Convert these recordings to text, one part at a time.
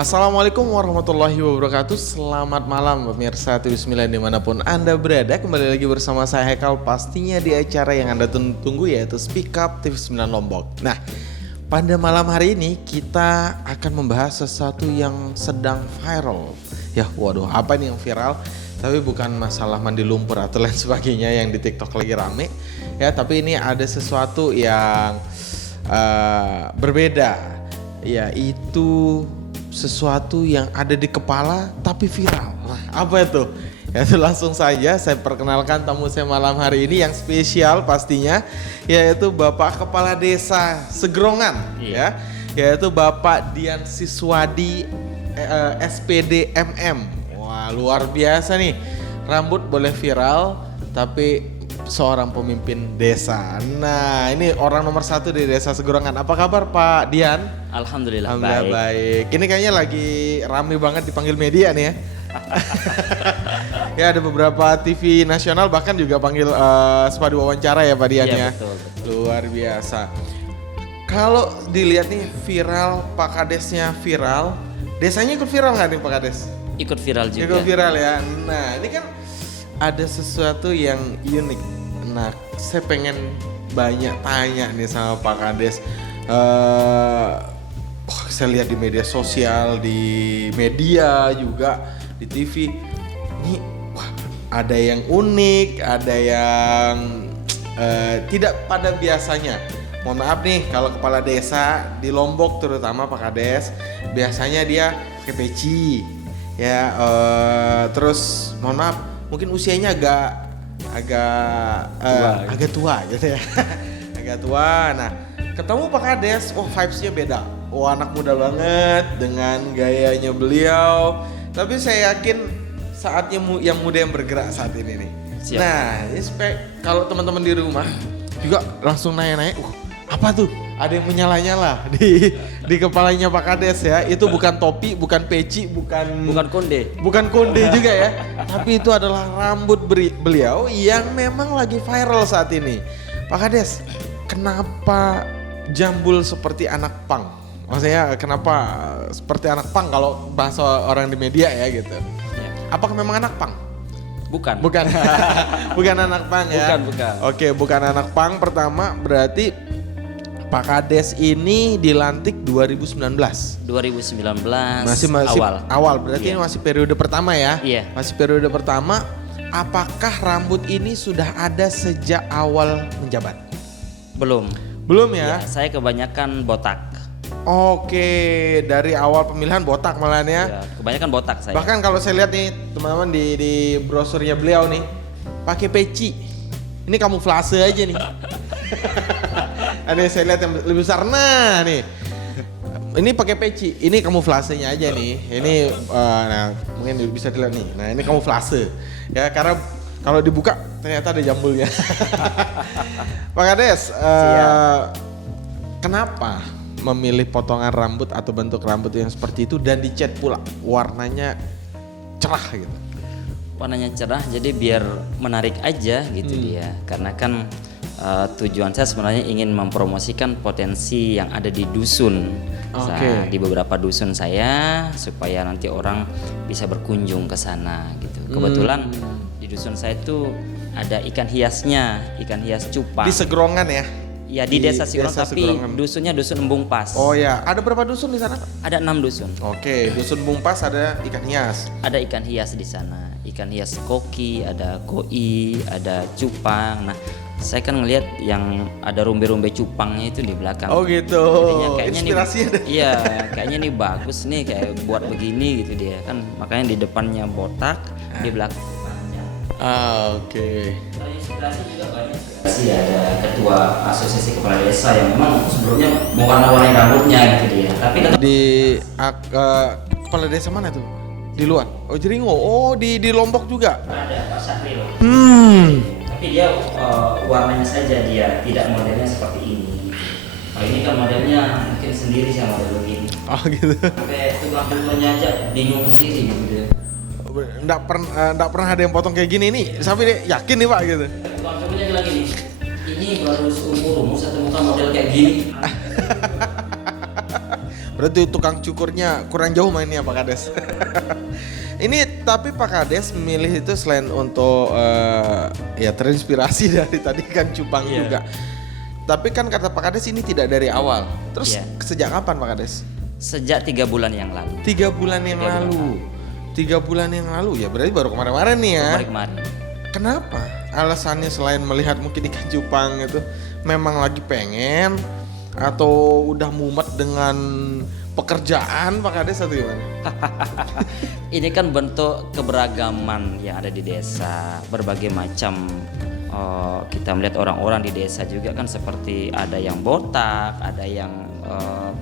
Assalamualaikum warahmatullahi wabarakatuh. Selamat malam pemirsa TV9 dimanapun Anda berada. Kembali lagi bersama saya Haikal, pastinya di acara yang Anda tunggu yaitu Speak Up TV9 Lombok. Nah, pada malam hari ini kita akan membahas sesuatu yang sedang viral. Ya waduh, apa nih yang viral? Tapi bukan masalah mandi lumpur atau lain sebagainya yang di TikTok lagi rame. Ya, tapi ini ada sesuatu yang berbeda, yaitu sesuatu yang ada di kepala tapi viral. Nah, apa itu? Yaitu langsung saja saya perkenalkan tamu saya malam hari ini yang spesial pastinya, yaitu Bapak Kepala Desa Segerongan, ya, yaitu Bapak Dian Siswadi SPD MM. Wah, luar biasa nih. Rambut boleh viral tapi seorang pemimpin desa. Nah, ini orang nomor 1 di Desa Segerongan. Apa kabar Pak Dian? Alhamdulillah baik. Ini kayaknya lagi rame banget dipanggil media nih ya. Ya, ada beberapa TV nasional bahkan juga panggil sempat diwawancara ya Pak Dian ya. Betul. Luar biasa. Kalau dilihat nih viral, Pak Kadesnya viral, desanya ikut viral nggak nih Pak Kades? Ikut viral juga. Ikut viral ya. Nah, ini kan ada sesuatu yang unik. Nah, saya pengen banyak tanya nih sama Pak Kades. Saya lihat di media sosial, di media juga, di TV. Ini wah, ada yang unik, ada yang tidak pada biasanya. Mohon maaf nih kalau kepala desa di Lombok terutama Pak Kades, biasanya dia pakai peci. Ya, terus mohon maaf, mungkin usianya agak tua gitu ya. Agak tua. Nah, ketemu Pak Kades, vibes-nya beda. Anak muda banget dengan gayanya beliau. Tapi saya yakin saatnya yang muda yang bergerak saat ini nih. Siap. Nah, ini kalau teman-teman di rumah juga langsung nanya-nanya, apa tuh? Ada yang menyala-nyala di kepalanya Pak Kades ya. Itu bukan topi, bukan peci, bukan konde. Bukan konde juga ya. Tapi itu adalah rambut beliau yang memang lagi viral saat ini. Pak Kades, kenapa jambul seperti anak pang? Maksudnya kenapa seperti anak pang kalau bahasa orang di media ya gitu. Ya. Apakah memang anak pang? Bukan. Bukan anak pang ya? Bukan. Oke, bukan anak pang. Pertama berarti Pak Kades ini dilantik 2019. 2019 Masih awal. Berarti ini masih periode pertama ya? Iya. Masih periode pertama. Apakah rambut ini sudah ada sejak awal menjabat? Belum Ya? Saya kebanyakan botak. Oke, dari awal pemilihan botak malahan ya? Ya, kebanyakan botak saya. Bahkan kalau saya lihat nih teman-teman di brosurnya beliau nih, pakai peci. Ini kamuflase aja nih. Ada saya lihat yang lebih besar. Nah nih, ini pakai peci. Ini kamuflasenya aja nih. Ini nah mungkin bisa dilihat nih. Nah ini kamuflase. Ya karena kalau dibuka ternyata ada jambulnya. Pak Kades, kenapa memilih potongan rambut atau bentuk rambut yang seperti itu dan dicat pula warnanya cerah gitu? Warnanya cerah jadi biar menarik aja gitu dia. Karena kan tujuan saya sebenarnya ingin mempromosikan potensi yang ada di dusun. Di beberapa dusun saya supaya nanti orang bisa berkunjung ke sana gitu. Kebetulan di dusun saya itu ada ikan hiasnya, ikan hias cupang. Di Segerongan ya? Ya di Desa Segerongan, tapi dusunnya dusun Embung Pas. Oh ya, ada berapa dusun di sana? Ada 6 dusun. Oke, dusun Embung Pas ada ikan hias. Ada ikan hias di sana, ikan hias koki, ada koi, ada cupang. Nah, saya kan ngelihat yang ada rumbe-rumbe cupangnya itu di belakang. Oh gitu. Kayaknya inspirasinya nih, iya, kayaknya nih bagus nih kayak buat begini gitu dia kan. Makanya di depannya botak, di belakang. Oke. Inspirasi juga banyak. Ada ketua asosiasi kepala desa yang memang sebelumnya mewarna-warni rambutnya gitu dia. Tapi di kepala desa mana tuh? Di luar. Oh Jeringo. Oh di Lombok juga. Ada Pak Sahril. Tapi dia warnanya saja dia tidak modelnya seperti ini. Kalau ini kan modelnya mungkin sendiri sama model begini. Oh gitu. Sampai tukang cukurnya aja bingung sendiri gitu dia. Nggak pernah ada yang potong kayak gini nih. Sampai dia yakin nih Pak gitu. Tukang cukurnya bilang gini, ini baru seumur-umur satu muka model kayak gini. Berarti tukang cukurnya kurang jauh mainnya Pak Kades. Ini tapi Pak Kades memilih itu selain untuk ya terinspirasi dari tadi Kang Cupang juga. Tapi kan kata Pak Kades ini tidak dari awal. Terus sejak kapan Pak Kades? Sejak 3 bulan yang lalu. 3 bulan yang lalu. 3 bulan yang lalu ya, berarti baru kemarin-kemarin nih ya. Kemarin. Kenapa? Alasannya selain melihat mungkin ikan cupang itu memang lagi pengen atau udah mumet dengan pekerjaan Pak Kades atau gimana? Ini kan bentuk keberagaman yang ada di desa, berbagai macam. Kita melihat orang-orang di desa juga kan seperti ada yang botak, ada yang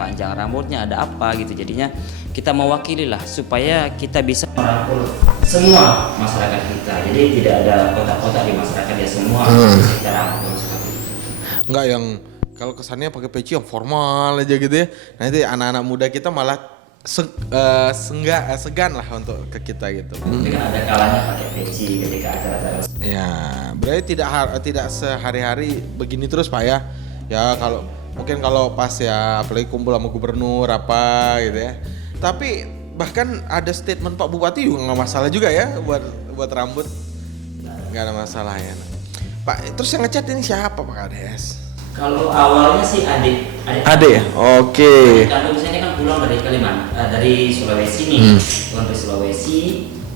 panjang rambutnya, ada apa gitu. Jadinya kita mewakili lah supaya kita bisa merangkul semua masyarakat kita. Jadi tidak ada kotak-kotak di masyarakat ya, semua kita rangkul seperti itu. Enggak yang kalau kesannya pakai peci yang formal aja gitu ya. Nanti anak-anak muda kita malah segan lah untuk ke kita gitu. Tapi kan ada kalanya pakai peci ketika acara-acara. Ya, berarti tidak sehari-hari begini terus Pak ya. Ya kalau mungkin kalau pas ya apalagi kumpul sama gubernur apa gitu ya. Tapi bahkan ada statement Pak Bupati juga nggak masalah juga ya buat rambut. Nggak ada masalah ya. Pak, terus yang ngecat ini siapa Pak Kades? Kalau awalnya sih adik ya? Oke. Kandung saya ini kan pulang dari Kalimantan, dari Sulawesi nih, pulang dari Sulawesi.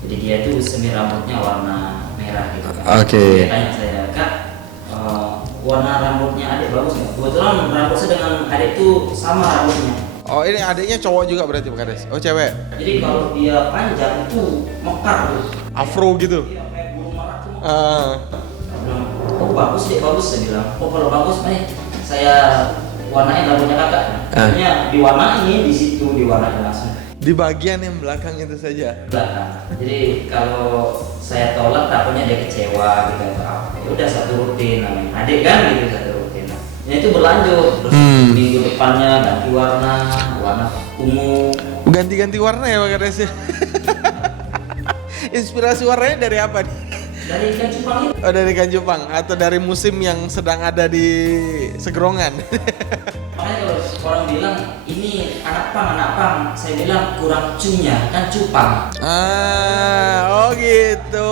Jadi dia tuh semir rambutnya warna merah gitu kan. Oke. Dia tanya saya, Kak, warna rambutnya adik bagus nggak? Kebetulan rambut saya dengan adik tuh sama rambutnya. Oh ini adiknya cowok juga berarti Pak Kades? Oh cewek? Jadi kalau dia panjang itu mekar tuh. Afro gitu? Iya, kayak burung merak tuh mekar. Bilang, oh bagus deh, bagus. Saya bilang, oh kalau bagus nih saya warnain rambutnya kakak. Akhirnya diwarnai di situ, diwarnai langsung. Di bagian yang belakang itu saja? Belakang. Jadi kalau saya tolak takutnya dia kecewa gitu atau apa. Ya udah satu rutin namanya. Adik kan gitu satu rutin. Ya itu berlanjut. Terus minggu depannya ganti warna ungu. Ganti-ganti warna ya Pak Kades ya? Inspirasi warnanya dari apa nih? Dari ikan cupang itu. Oh dari ikan cupang atau dari musim yang sedang ada di Segerongan? Makanya kalau orang bilang ini anak pang, saya bilang kurang cunya kan cupang. Oh gitu.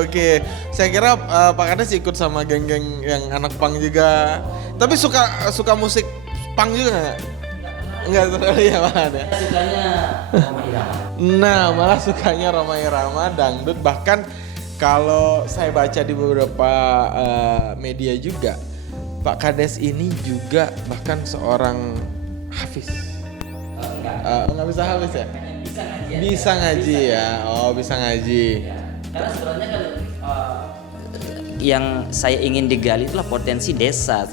Oke. Saya kira Pak Kades ikut sama geng-geng yang anak pang juga. Tapi suka musik pang juga nggak? Enggak terlalu ya Pak ada. Sukanya Roma Irama. Nah malah sukanya Roma Irama, dangdut, bahkan kalau saya baca di beberapa media juga, Pak Kades ini juga bahkan seorang hafiz. Nggak bisa hafiz ya? Bisa ngaji ya. Oh bisa ngaji. Ya, karena sebenarnya kan yang saya ingin digali itulah potensi desa.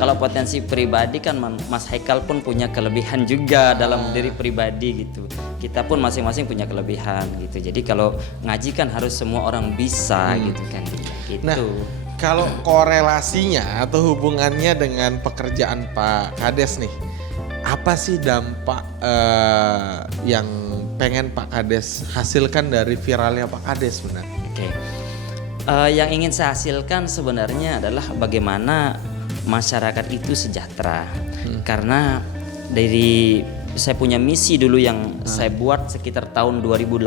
Kalau potensi pribadi kan Mas Haikal pun punya kelebihan juga dalam diri pribadi gitu. Kita pun masing-masing punya kelebihan gitu. Jadi kalau ngaji kan harus semua orang bisa gitu kan. Gitu. Nah, kalau korelasinya atau hubungannya dengan pekerjaan Pak Kades nih, apa sih dampak yang pengen Pak Kades hasilkan dari viralnya Pak Kades sebenarnya? Oke. Yang ingin saya hasilkan sebenarnya adalah bagaimana masyarakat itu sejahtera. Karena dari saya punya misi dulu yang saya buat sekitar tahun 2018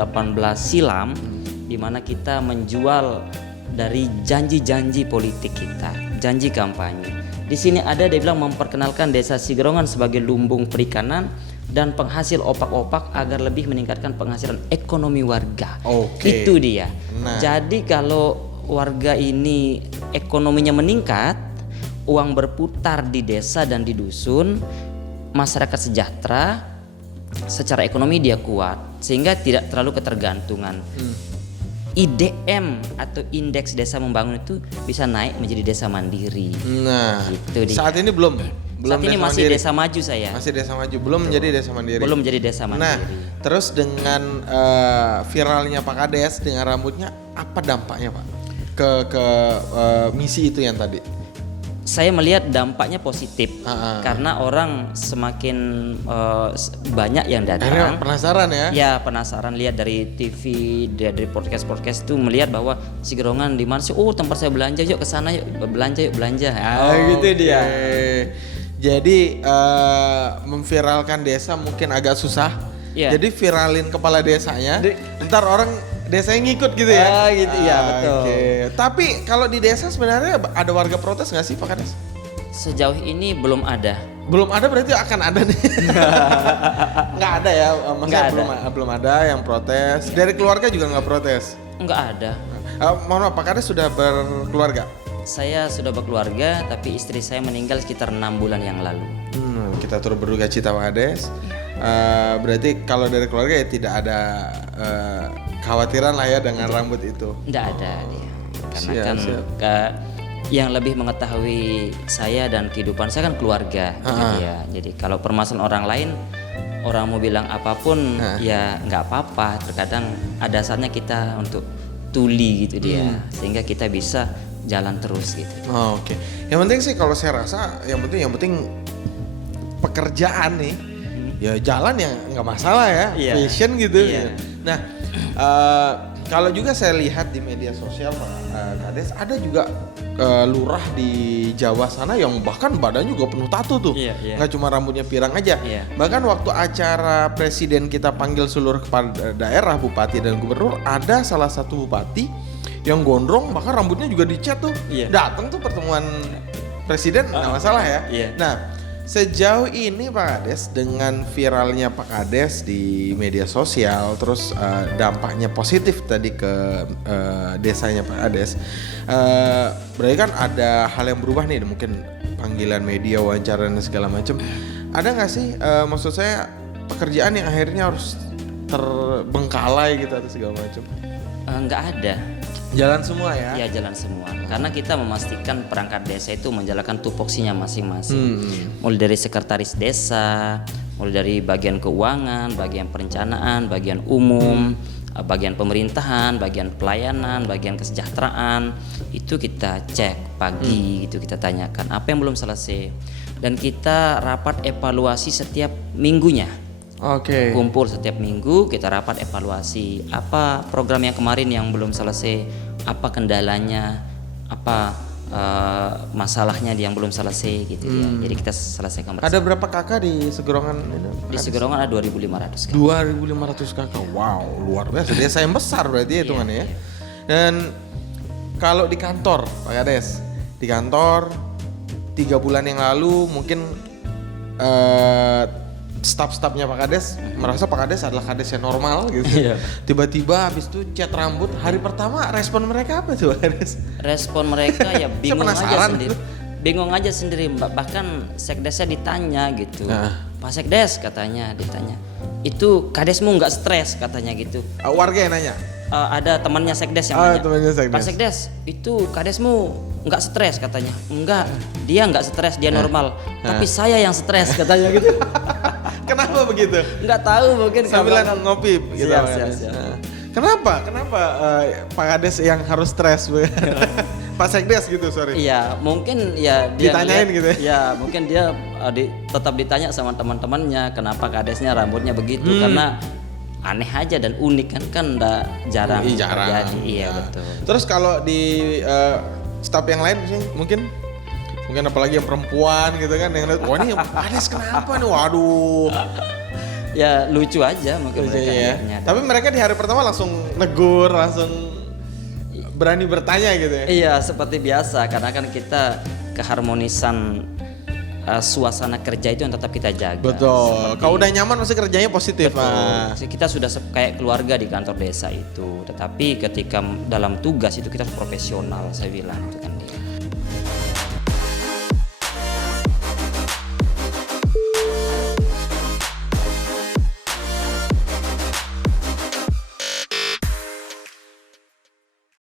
silam, di mana kita menjual dari janji-janji politik kita, janji kampanye. Di sini ada dia bilang memperkenalkan Desa Sigerongan sebagai lumbung perikanan dan penghasil opak-opak agar lebih meningkatkan penghasilan ekonomi warga. Oke. Itu dia. Nah. Jadi kalau warga ini ekonominya meningkat, uang berputar di desa dan di dusun, masyarakat sejahtera, secara ekonomi dia kuat sehingga tidak terlalu ketergantungan. IDM atau indeks desa membangun itu bisa naik menjadi desa mandiri. Nah, gitu dia. Saat ini belum saat ini masih mandiri. desa maju saya. Masih desa maju, belum menjadi desa mandiri. Belum menjadi desa mandiri. Nah, terus dengan viralnya Pak Kades dengan rambutnya, apa dampaknya Pak ke misi itu yang tadi? Saya melihat dampaknya positif karena orang semakin banyak yang datang. Akhirnya penasaran ya? Ya penasaran, lihat dari TV, dari podcast itu melihat bahwa Sigerongan di mana sih? Oh tempat saya belanja, yuk ke sana yuk belanja. Gitu dia. Jadi memviralkan desa mungkin agak susah. Iya. Jadi viralin kepala desanya, ntar orang desanya ngikut gitu ya. Gitu, iya, betul. Oke. Tapi kalau di desa sebenarnya ada warga protes nggak sih Pak Kades? Sejauh ini belum ada. Belum ada berarti akan ada nih. Nggak ada ya, maksudnya Nggak belum ada yang protes. Dari keluarga juga nggak protes. Nggak ada. Mohon maaf, Pak Kades sudah berkeluarga? Saya sudah berkeluarga, tapi istri saya meninggal sekitar 6 bulan yang lalu. Kita turut berduka cita Pak Kades. Berarti kalau dari keluarga ya tidak ada khawatiran lah ya dengan rambut itu. Nggak ada dia. Karena Siap, kan siap. yang lebih mengetahui saya dan kehidupan saya kan keluarga. Gitu ya. Jadi kalau permasalahan orang lain, orang mau bilang apapun ya nggak apa-apa. Terkadang ada saatnya kita untuk tuli gitu dia, sehingga kita bisa jalan terus gitu. Oke. Yang penting sih kalau saya rasa yang penting pekerjaan nih. Ya jalan ya nggak masalah ya, Iya. passion gitu. Iya. Nah, kalau juga saya lihat di media sosial Pak Kades ada juga lurah di Jawa sana yang bahkan badannya juga penuh tato tuh. Iya, iya. Nggak cuma rambutnya pirang aja. Iya. Bahkan waktu acara presiden kita panggil seluruh kepala daerah, bupati dan gubernur, ada salah satu bupati yang gondrong bahkan rambutnya juga dicat tuh. Iya. Datang tuh pertemuan presiden nggak masalah ya. Iya. Nah, sejauh ini Pak Kades dengan viralnya Pak Kades di media sosial, terus dampaknya positif tadi ke desanya Pak Kades, berarti kan ada hal yang berubah nih, mungkin panggilan media, wawancara dan segala macam. Ada nggak sih, maksud saya pekerjaan yang akhirnya harus terbengkalai gitu atau segala macam? Nggak ada. Jalan semua ya? Ya jalan semua. Karena kita memastikan perangkat desa itu menjalankan tupoksinya masing-masing. Mulai dari sekretaris desa, mulai dari bagian keuangan, bagian perencanaan, bagian umum, bagian pemerintahan, bagian pelayanan, bagian kesejahteraan. Itu kita cek pagi gitu, kita tanyakan apa yang belum selesai. Dan kita rapat evaluasi setiap minggunya. Oke. Kumpul setiap minggu, kita rapat evaluasi apa program yang kemarin yang belum selesai, apa kendalanya, apa masalahnya yang belum selesai gitu ya. Jadi kita selesaikan bersama. Ada berapa kakak di segerongan ini? Di Segerongan ada 2.500 kan. 2.500 kakak. Wow, luar biasa. Desa yang besar berarti hitungannya ya. Dan kalau di kantor Pak Kades, di kantor 3 bulan yang lalu mungkin staf-stafnya Pak Kades merasa Pak Kades adalah Kades yang normal gitu. Iya. Tiba-tiba habis itu cat rambut, hari pertama respon mereka apa tuh Pak Kades? Respon mereka ya bingung aja penasaran. sendiri. Bingung aja sendiri, bahkan sekdesnya ditanya gitu. Nah. Pak Sekdes katanya ditanya. Itu kadesmu nggak stres katanya gitu. Warga yang nanya. Ada temannya sekdes yang Oh, nanya. temannya sekdes. Pak Sekdes, itu kadesmu nggak stres katanya. Enggak, dia nggak stres, dia normal. Tapi saya yang stres katanya gitu. Kenapa begitu? Nggak tahu mungkin Sambilan karena- ngopi gitu. Siap, Pak siap, Kades. siap. Nah. Kenapa Pak Kades yang harus stres? Pak Sekdes gitu, sorry. Iya, mungkin ya dia Ditanyain lihat- gitu ya? Ya, mungkin dia tetap ditanya sama teman-temannya kenapa kadesnya rambutnya begitu, karena aneh aja dan unik kan enggak jarang Jarang. terjadi. Iya, Ya. betul. Terus kalau di staf yang lain sih, mungkin apalagi yang perempuan gitu kan yang lihat, wah ini Kades kenapa nih? Waduh. Ya lucu aja mungkin mereka Ya. lihatnya. Tapi mereka di hari pertama langsung negur, langsung berani bertanya gitu ya. Iya, seperti biasa karena kan kita keharmonisan suasana kerja itu yang tetap kita jaga. Betul. Kalau udah nyaman pasti kerjanya positif. Pak. Kita sudah kayak keluarga di kantor desa itu. Tetapi ketika dalam tugas itu kita harus profesional, saya bilang itu kan.